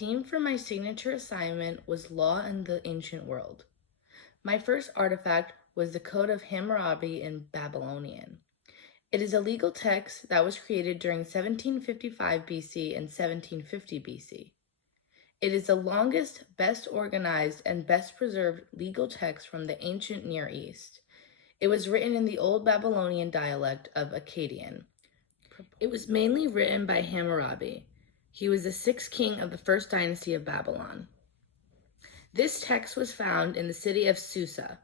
theme for my signature assignment was law in the ancient world. My first artifact was the Code of Hammurabi in Babylonian. It is a legal text that was created during 1755 BC and 1750 BC. It is the longest, best organized, and best preserved legal text from the ancient Near East. It was written in the Old Babylonian dialect of Akkadian. It was mainly written by Hammurabi. He was the sixth king of the first dynasty of Babylon. This text was found in the city of Susa.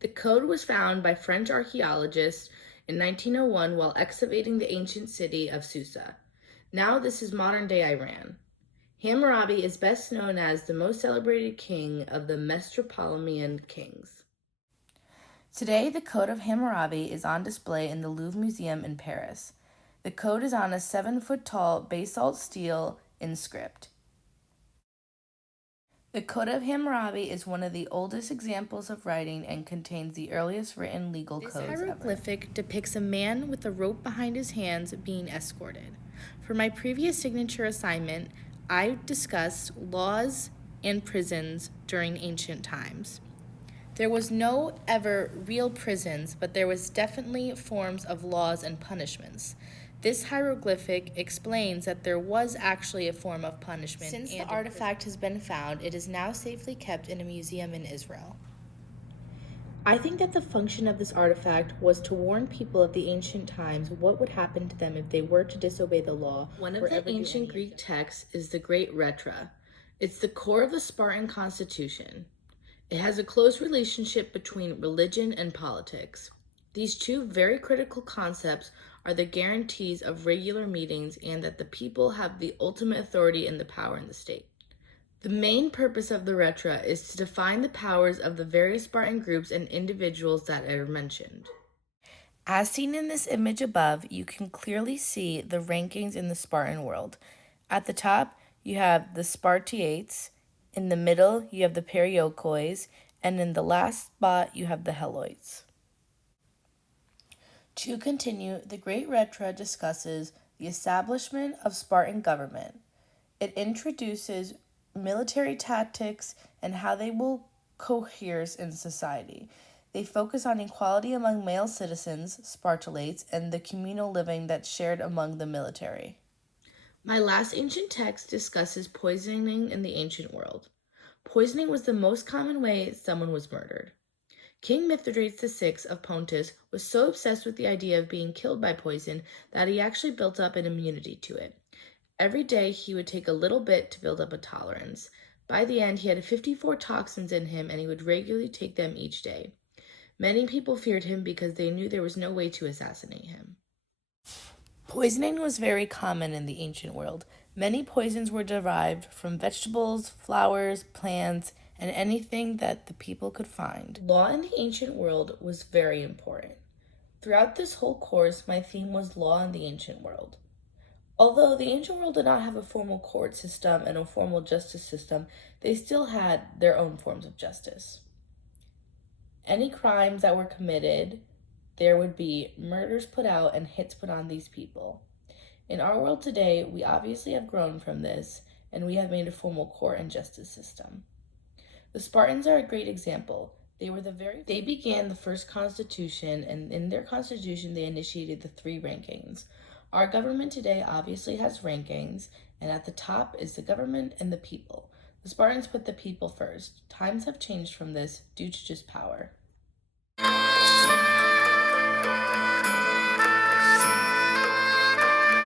The code was found by French archaeologists in 1901 while excavating the ancient city of Susa. Now this is modern-day Iran. Hammurabi is best known as the most celebrated king of the Mesopotamian kings. Today, the Code of Hammurabi is on display in the Louvre Museum in Paris. The code is on a 7-foot-tall basalt stele inscript. The Code of Hammurabi is one of the oldest examples of writing and contains the earliest written legal codes ever. This hieroglyphic depicts a man with a rope behind his hands being escorted. For my previous signature assignment, I discussed laws and prisons during ancient times. There was no ever real prisons, but there was definitely forms of laws and punishments. This hieroglyphic explains that there was actually a form of punishment. Since the artifact has been found, it is now safely kept in a museum in Israel. I think that the function of this artifact was to warn people of the ancient times what would happen to them if they were to disobey the law. One of the ancient Greek texts is the Great Retra. It's the core of the Spartan constitution. It has a close relationship between religion and politics. These two very critical concepts are the guarantees of regular meetings and that the people have the ultimate authority and the power in the state. The main purpose of the Retra is to define the powers of the various Spartan groups and individuals that are mentioned. As seen in this image above, you can clearly see the rankings in the Spartan world. At the top, you have the Spartiates. In the middle, you have the Perioikoi, and in the last spot, you have the Heloites. To continue, the Great Retra discusses the establishment of Spartan government. It introduces military tactics and how they will cohere in society. They focus on equality among male citizens, Spartalates, and the communal living that's shared among the military. My last ancient text discusses poisoning in the ancient world. Poisoning was the most common way someone was murdered. King Mithridates VI of Pontus was so obsessed with the idea of being killed by poison that he actually built up an immunity to it. Every day he would take a little bit to build up a tolerance. By the end, he had 54 toxins in him and he would regularly take them each day. Many people feared him because they knew there was no way to assassinate him. Poisoning was very common in the ancient world. Many poisons were derived from vegetables, flowers, plants, and anything that the people could find. Law in the ancient world was very important. Throughout this whole course, my theme was law in the ancient world. Although the ancient world did not have a formal court system and a formal justice system, they still had their own forms of justice. Any crimes that were committed, there would be murders put out and hits put on these people. In our world today, we obviously have grown from this, and we have made a formal court and justice system. The Spartans are a great example. They began the first constitution, and in their constitution, they initiated the 3 rankings. Our government today obviously has rankings, and at the top is the government and the people. The Spartans put the people first. Times have changed from this due to just power.